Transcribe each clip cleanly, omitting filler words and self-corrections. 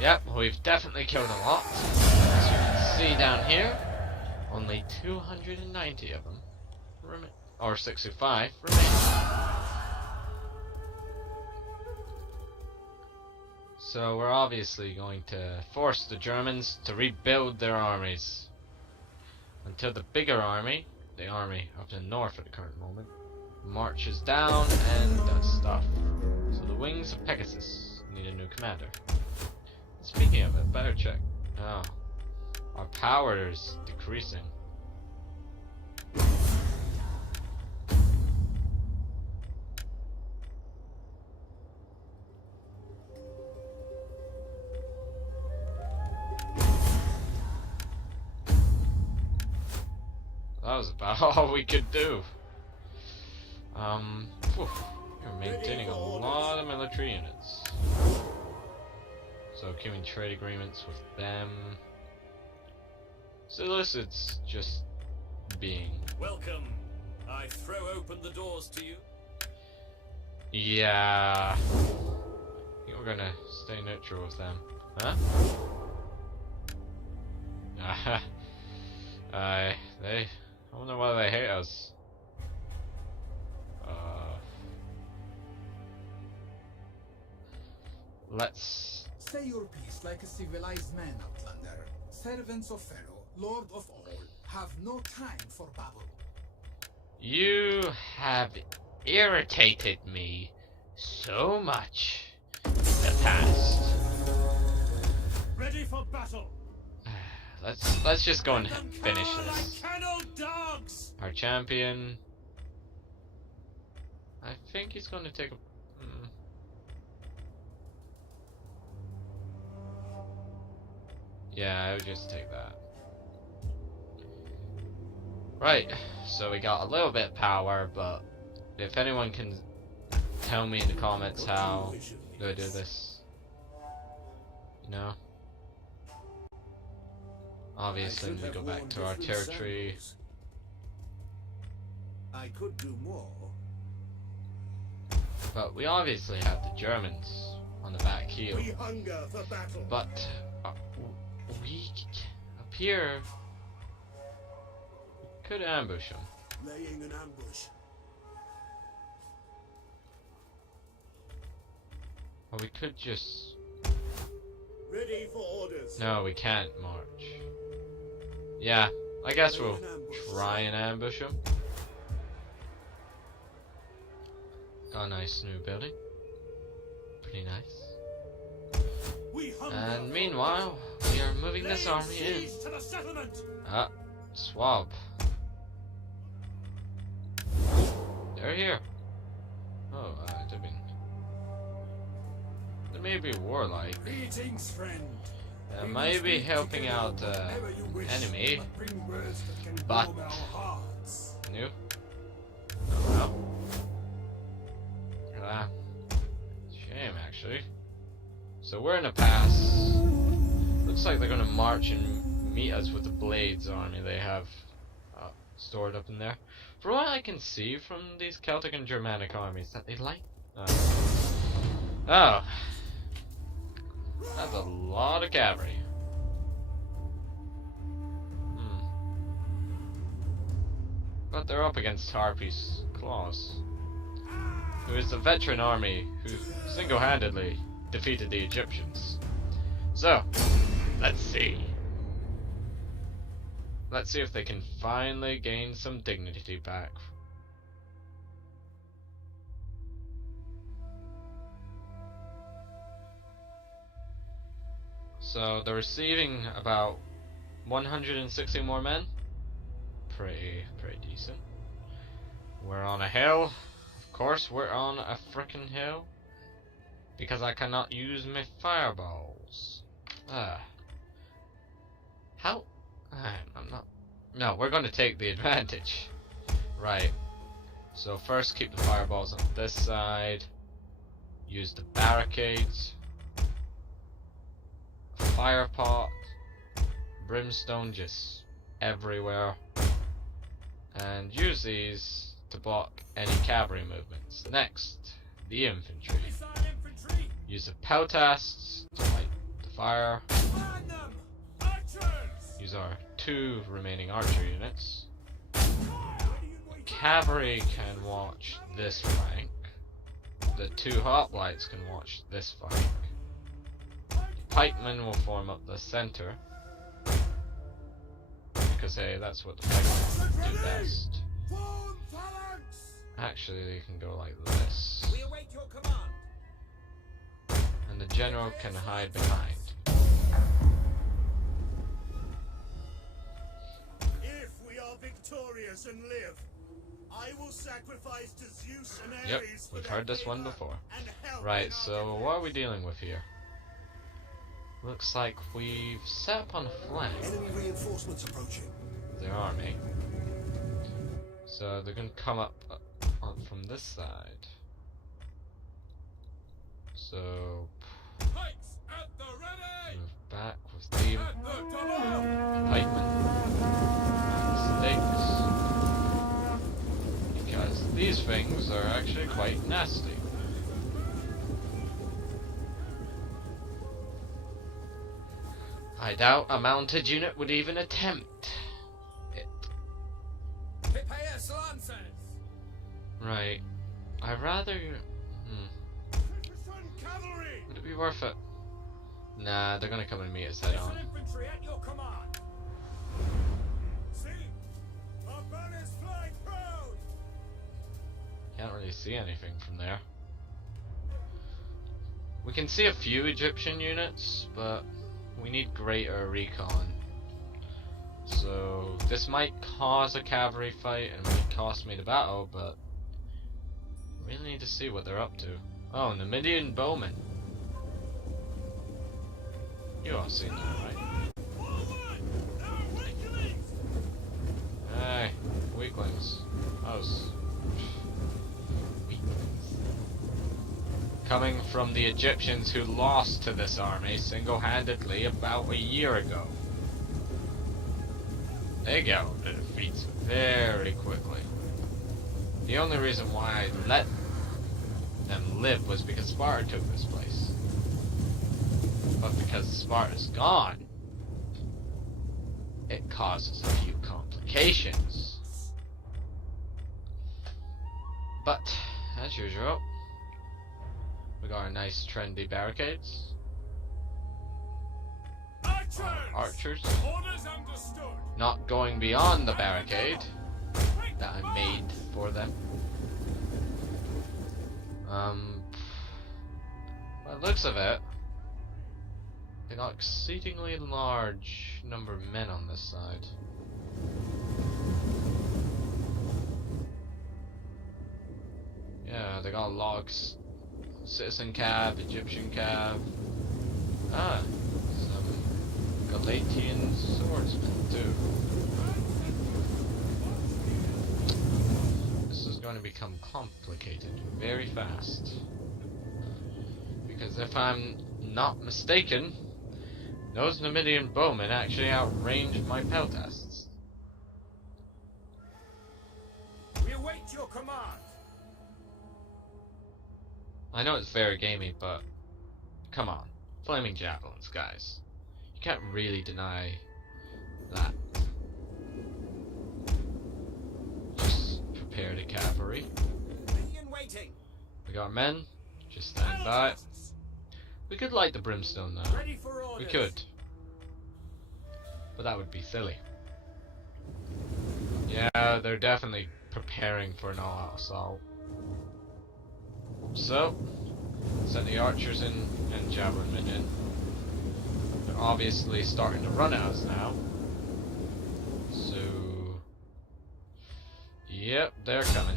Yep, we've definitely killed a lot. As you can see down here, only 290 of them remain, or 65 remain. So we're obviously going to force the Germans to rebuild their armies until the bigger army, the army of the north at the current moment, marches down and does stuff. So the wings of Pegasus need a new commander. Speaking of it, better check. Oh, our power is decreasing. That was about all we could do. We're maintaining a lot of military units. So queuing trade agreements with them. Solicits just being. Welcome. I throw open the doors to you. Yeah. I think we're gonna stay neutral with them. Huh? I wonder why they hate us. Let's say your piece like a civilized man, Outlander. Servants of Pharaoh, Lord of all, have no time for babble. You have irritated me so much in the past. Ready for battle. Let's just go and finish this. Dogs. Our champion. I think he's going to take a. Yeah, I would just take that. Right, so we got a little bit of power, but if anyone can tell me in the comments how do I do this, you know? Obviously, we go back to our territory. I could do more. But we obviously have the Germans on the back heel. We hunger for battle. But we up here could ambush them. Laying an ambush. Or we could just. Ready for orders. No, we can't march. Yeah, I guess we'll try and ambush them. Got a nice new building. Pretty nice. And meanwhile, we are moving this army in. Ah, swab. They're here. Oh, they may be warlike. Greetings, friend. They may be helping out enemy, but new. Oh, no. Shame, actually. So we're in a pass. Looks like they're gonna march and meet us with the Blades army they have stored up in there. From what I can see from these Celtic and Germanic armies, that they like. Oh, that's a lot of cavalry. But they're up against Harpy's Claws, who is a veteran army who single-handedly defeated the Egyptians. So, let's see. Let's see if they can finally gain some dignity back. So they're receiving about 160 more men. Pretty decent. We're on a hill. Of course, we're on a frickin' hill. Because I cannot use my fireballs. How? I'm not. No, we're going to take the advantage. Right. So first, keep the fireballs on this side. Use the barricades. Fire pot. Brimstone just everywhere. And use these to block any cavalry movements. Next, the infantry. Use the peltasts to light the fire. Man them! Archers! Use our 2 remaining archer units. Cavalry can watch this flank. The 2 hoplites can watch this flank. Pikemen will form up the center. Because hey, that's what the pikemen do best. Actually, they can go like this. We await your command. And the general can hide behind. If we are victorious and live, I will sacrifice to Zeus and Ares. Yep, for we've their heard this one favor before. and help Right, in our so what are we dealing with here? Looks like we've set up on a flank enemy reinforcements approaching. their army. So they're gonna come up on from this side. So Pikes at the ready! move back with the At the command! pikemen and stakes. Because these things are actually quite nasty. I doubt a mounted unit would even attempt it. Prepare lancers! Right. I'd rather... Cavalry! Would it be worth it? Nah, they're gonna come and meet us head on. Infantry at your command! See, our banners fly proud. Can't really see anything from there. We can see a few Egyptian units, but we need greater recon. So this might cause a cavalry fight and might cost me the battle, but we really need to see what they're up to. Oh, Numidian bowmen. You all seen that, right? Forward! Our weaklings! Hey, weaklings. How's weaklings? Coming from the Egyptians who lost to this army single-handedly about a year ago. They got the defeats very quickly. The only reason why I let them live was because Sparta took this place. But because Sparta's gone, it causes a few complications. But, as usual, we got our nice trendy barricades. Archers! Archers. Orders understood! Not going beyond the barricade that I made for them. By the looks of it, they got exceedingly large number of men on this side. Yeah, they got logs, citizen cav, Egyptian cav. Ah, some Galatian swordsmen too. This is going to become complicated very fast. Because if I'm not mistaken, those Numidian bowmen actually outranged my peltasts. We await your command! I know it's very gamey, but come on. Flaming javelins, guys. You can't really deny that. Just prepare the cavalry. Ready and waiting! We got men. Just stand by. We could light the brimstone now. Ready for orders! We could. But that would be silly. Yeah, they're definitely preparing for an all-out assault. So, send the archers in and javelin men in. They're obviously starting to run at us now. So, yep, they're coming.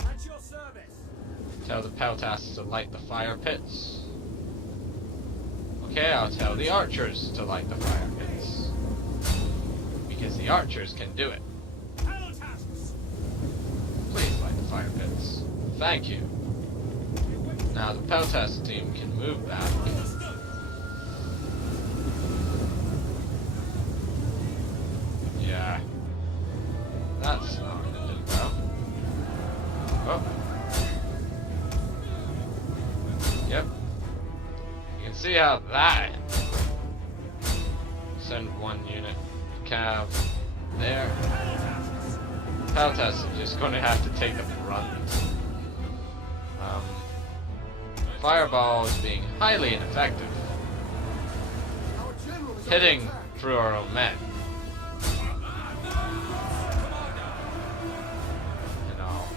At your service! Tell the peltasts to light the fire pits. Okay, I'll tell the archers to light the fire pits. Because the archers can do it. Please light the fire pits. Thank you. Now the peltast team can move back. Yeah. That's not gonna do well. Oh. Yep. see how that ends. Send one unit. Cav there. Paltas is just going to have to take the brunt. Fireball is being highly ineffective. Hitting through our own men. And all.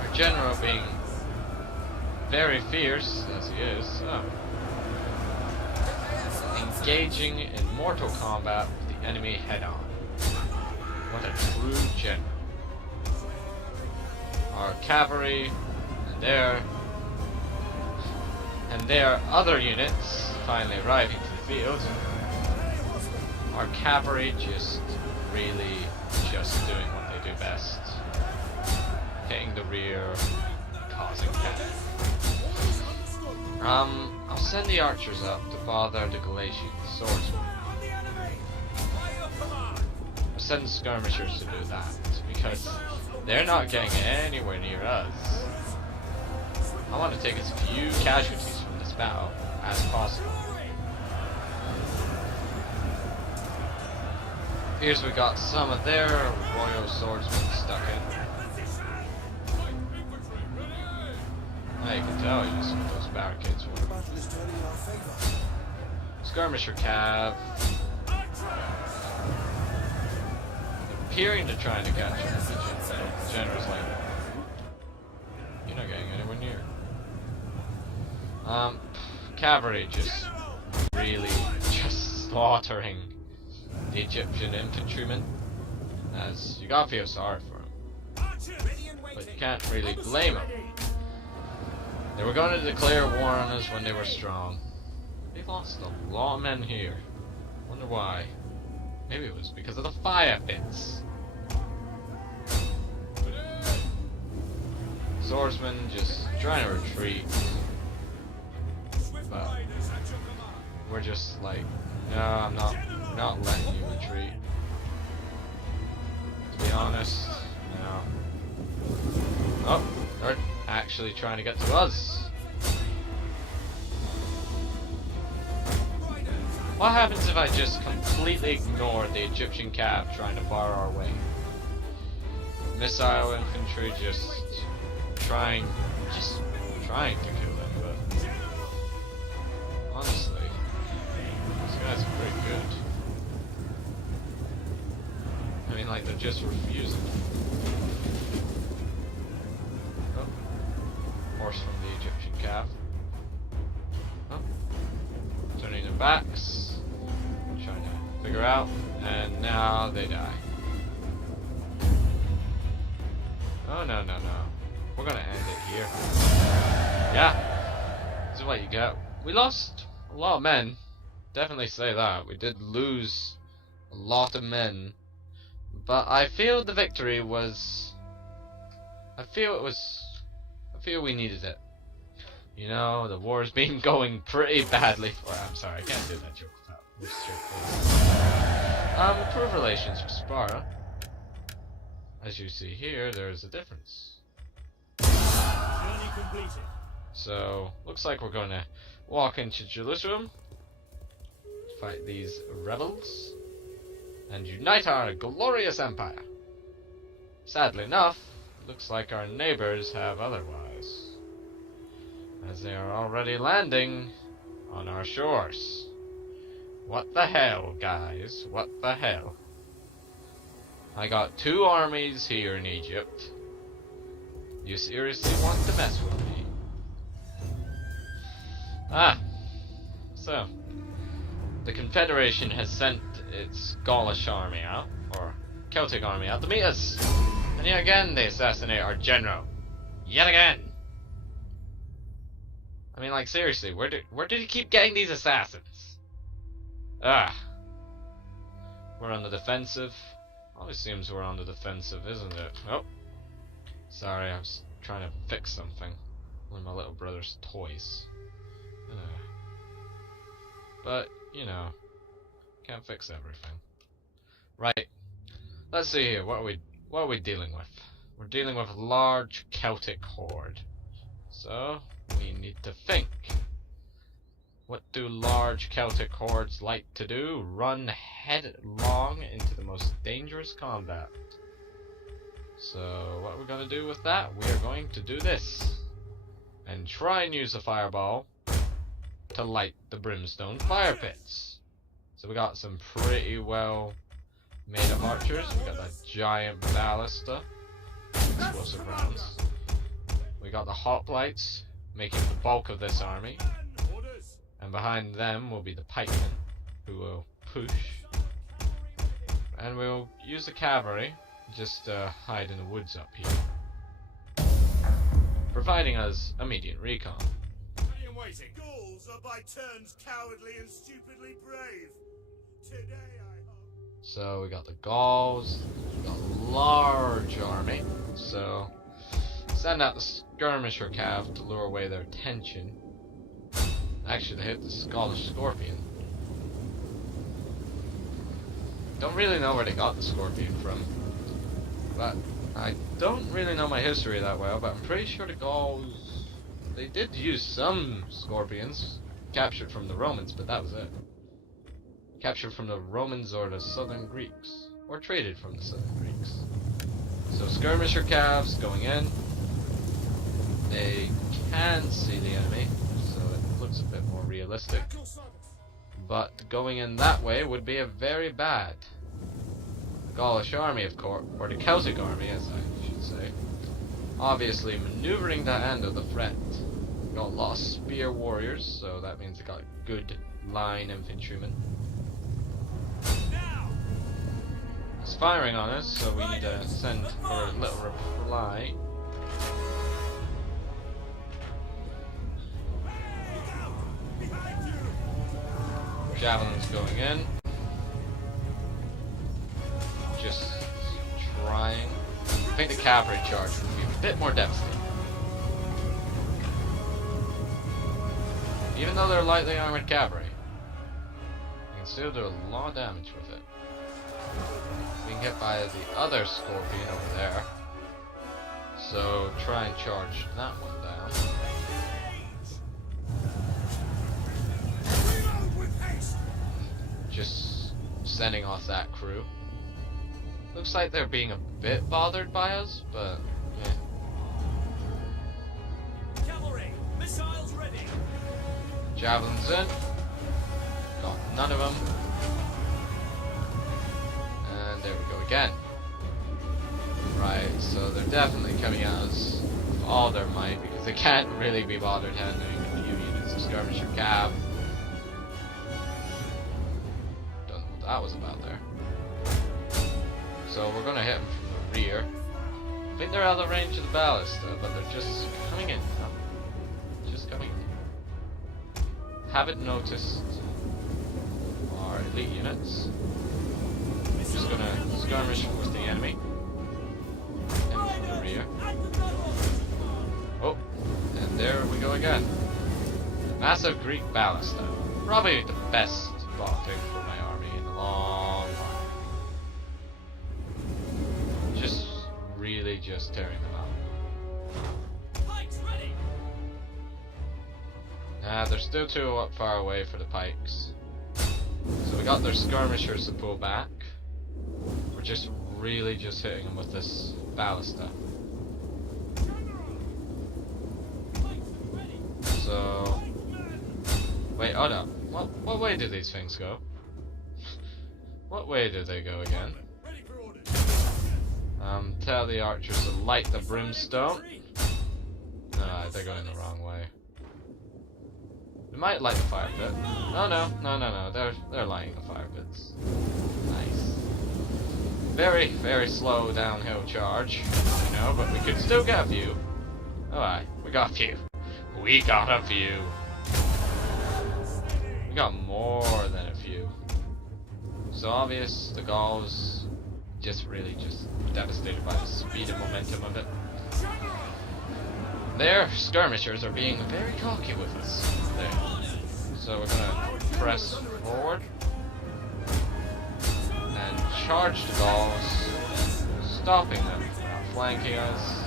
Our general being very fierce, as he is, engaging in mortal combat with the enemy head-on. What a true general. Our cavalry, and their other units finally arriving to the field. Our cavalry just really just doing what they do best. Hitting the rear, causing panic. I'll send the archers up to bother the Galatian swordsmen. I'll send skirmishers to do that, because they're not getting anywhere near us. I want to take as few casualties from this battle as possible. Here's we got some of their royal swordsmen stuck in. Now you can tell just what those barricades were. Skirmisher cav. Appearing to trying to catch him. The general's like, you're not getting anywhere near. Cavalry just really just slaughtering the Egyptian infantrymen. As you gotta feel sorry for them. But you can't really blame them. They were going to declare war on us when they were strong. They lost a lot of men here. Wonder why. Maybe it was because of the fire pits. Swordsmen just trying to retreat. But we're just like, no, I'm not letting you retreat. To be honest, no. Oh, they're actually trying to get to us. What happens if I just completely ignore the Egyptian cav trying to bar our way? Missile infantry just trying to kill them, but honestly, these guys are pretty good. I mean, like, they're just refusing. Horse from the Egyptian cav. Oh. Turning their backs. Trying to figure out. And now they die. Oh, no. We're gonna end it here. Yeah. This is what you get. We lost a lot of men. Definitely say that. We did lose a lot of men. But I feel the victory was... I feel we needed it. You know, the war's been going pretty badly for... I'm sorry, I can't do that joke without this joke. Improve relations with Sparta. As you see here, there's a difference. Journey completed. So, looks like we're gonna walk into Jerusalem, fight these rebels, and unite our glorious empire. Sadly enough, looks like our neighbors have otherwise, as they are already landing on our shores. What the hell, guys? What the hell? I got 2 armies here in Egypt. You seriously want to mess with me? So the Confederation has sent its Gaulish army out, or Celtic army out to meet us. And yet again, they assassinate our general. Yet again. I mean, like, seriously, where did he keep getting these assassins? We're on the defensive. Always seems we're on the defensive, isn't it? Oh. Sorry, I was trying to fix something. One of my little brother's toys. But, you know, Can't fix everything. Right. Let's see here. What are we dealing with? We're dealing with a large Celtic horde. So we need to think. What do large Celtic hordes like to do? Run headlong into the most dangerous combat. So what we're going to do with that, we are going to do this. And try and use the fireball to light the brimstone fire pits. So we got some pretty well made up archers. We got that giant ballista, explosive rounds. We got the hoplites making the bulk of this army. And behind them will be the pikemen, who will push. And we'll use the cavalry, just hide in the woods up here, providing us immediate recon. Gauls are by turns cowardly and stupidly brave. Today I hope. So we got the Gauls, we got a large army, so send out the skirmisher cav to lure away their attention. Actually, they hit the Scottish Scorpion. Don't really know where they got the Scorpion from, but I don't really know my history that well, but I'm pretty sure the Gauls, they did use some Scorpions captured from the Romans, but that was it. Captured from the Romans or the Southern Greeks, or traded from the Southern Greeks. So skirmisher calves going in, they can see the enemy, so it looks a bit more realistic. But going in that way would be a very bad. The Gaulish army, of course, or the Celtic army, as I should say, obviously maneuvering that end of the threat. Got a lot of spear warriors, so that means they got good line infantrymen. It's firing on us, so we need to send for a little reply. Javelins going in. Just trying. I think the cavalry charge would be a bit more devastating. Even though they're lightly armored cavalry, you can still do a lot of damage with it. Being hit by the other Scorpion over there. So try and charge that one down. Just sending off that crew. Looks like they're being a bit bothered by us, but yeah. Cavalry, missiles ready. Javelins in. Got none of them. And there we go again. Right, so they're definitely coming at us with all their might because they can't really be bothered handling a few units of skirmisher cav. Don't know what that was about there. So we're gonna hit them from the rear. I think they're out of the range of the ballista, but they're just coming in. Just coming in. Haven't noticed our elite units. Just gonna skirmish with the enemy. And from the rear. Oh, and there we go again. Massive Greek ballista. Probably the best spotting for my army in a long while. Just really just tearing them out. Pikes ready. Nah, they're still too far away for the pikes. So we got their skirmishers to pull back. We're just really just hitting them with this ballista. So wait, hold up. What way do these things go? What way do they go again? Tell the archers to light the brimstone. No, they're going the wrong way. They might light the fire pit. No. They're lighting the fire pits. Nice. Very, very slow downhill charge, you know, but we could still get a few. Alright, we got a few. We got a few. We got more than a few. So obvious, the Gauls just really just devastated by the speed and momentum of it. Their skirmishers are being very cocky with us. There. So we're gonna press forward. charge the Gauls, stopping them from outflanking us.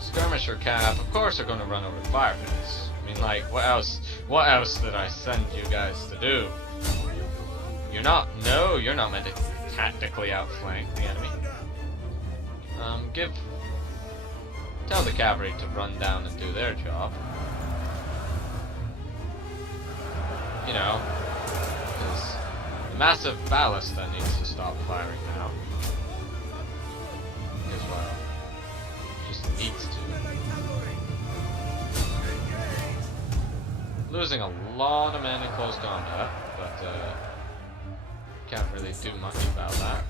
Skirmisher Cap, of course, are going to run over fire pits. I mean, like, what else? What else did I send you guys to do? You're not meant to tactically outflank the enemy. Tell the cavalry to run down and do their job. You know, because the massive ballista needs to stop firing now. Because, well, just needs to. Losing a lot of men in close combat, but can't really do much about that.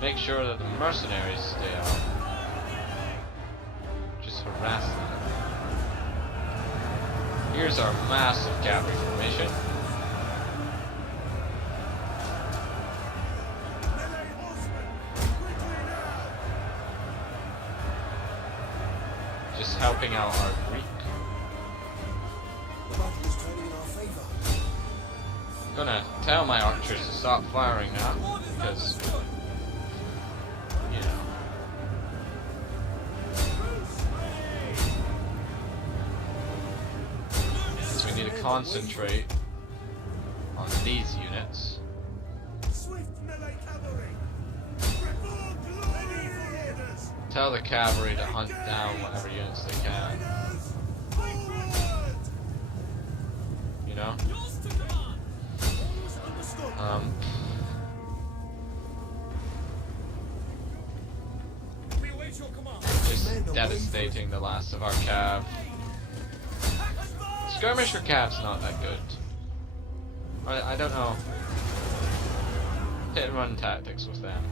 Make sure that the mercenaries stay out. Just harass them. Here's our massive cavalry formation. Just helping out our Greek. I'm gonna tell my archers to stop firing now, because, you know. So we need to concentrate on these units. Tell the cavalry to hunt down whatever units they can. You know? Just devastating the last of our cav. Skirmisher cap's not that good. I don't know. Hit and run tactics with them.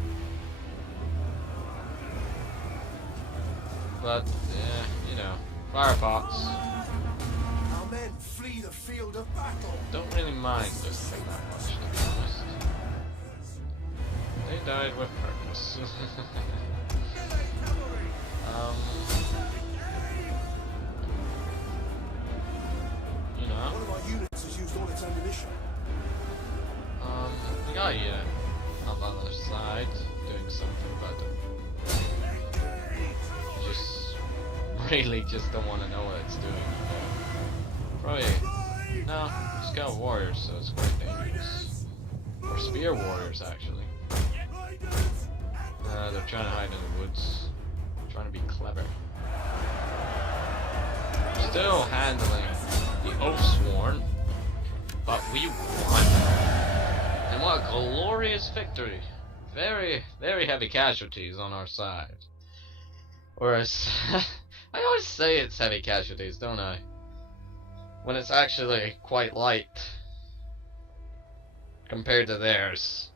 But, yeah, you know, firefox. Our men flee the field of battle. Don't really mind this thing that much, to be honest. They died with purpose. You know. One of our units has used all its ammunition. We got a unit up on the other side doing something, but really just don't want to know what it's doing. Probably, no, scout warriors, so it's quite dangerous. Or spear warriors, actually. They're trying to hide in the woods. Trying to be clever. Still handling the Oathsworn, but we won. And what a glorious victory. Very, very heavy casualties on our side. Whereas, I always say it's heavy casualties, don't I? When it's actually quite light compared to theirs.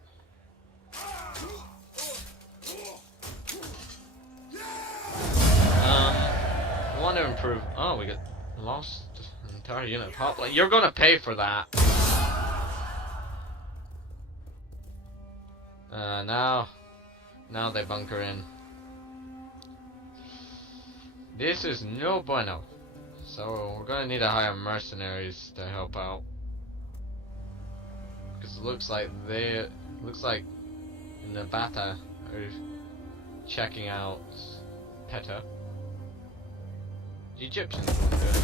I want to improve. Oh, we got lost an entire unit. You're gonna pay for that. Now they bunker in. This is no bueno. So we're gonna need to hire mercenaries to help out. Because it looks like Nabata are checking out Peta. The Egyptians won't do it.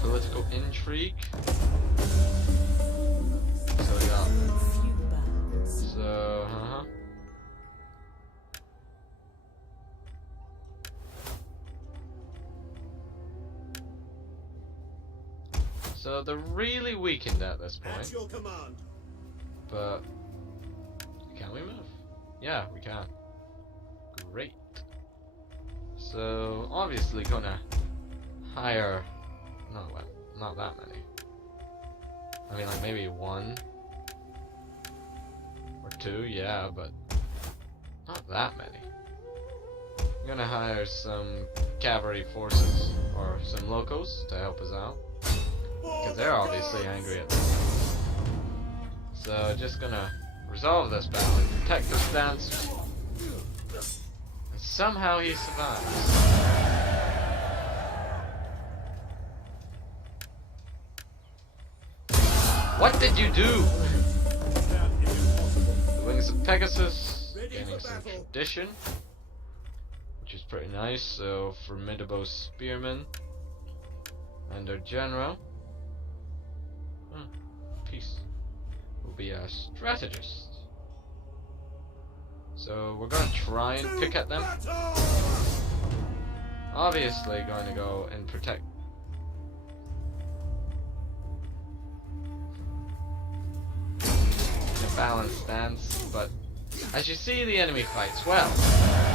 Political intrigue. So we got. So, So they're really weakened at this point. At your command. But can we move? Yeah, we can. Great. So obviously gonna hire not that many. I mean, like maybe one or two, yeah, but not that many. I'm gonna hire some cavalry forces or some locals to help us out. Because they're obviously angry at us. So just gonna resolve this battle, protect the stance, and somehow he survives. What did you do? That is impossible. The Wings of Pegasus, Ready gaining for some battle. tradition, which is pretty nice. So, formidable spearmen and our general, peace, will be a strategist. So we're going to try and pick at them. Battle! Obviously, going to go and protect. In a balanced stance, but as you see, the enemy fights well.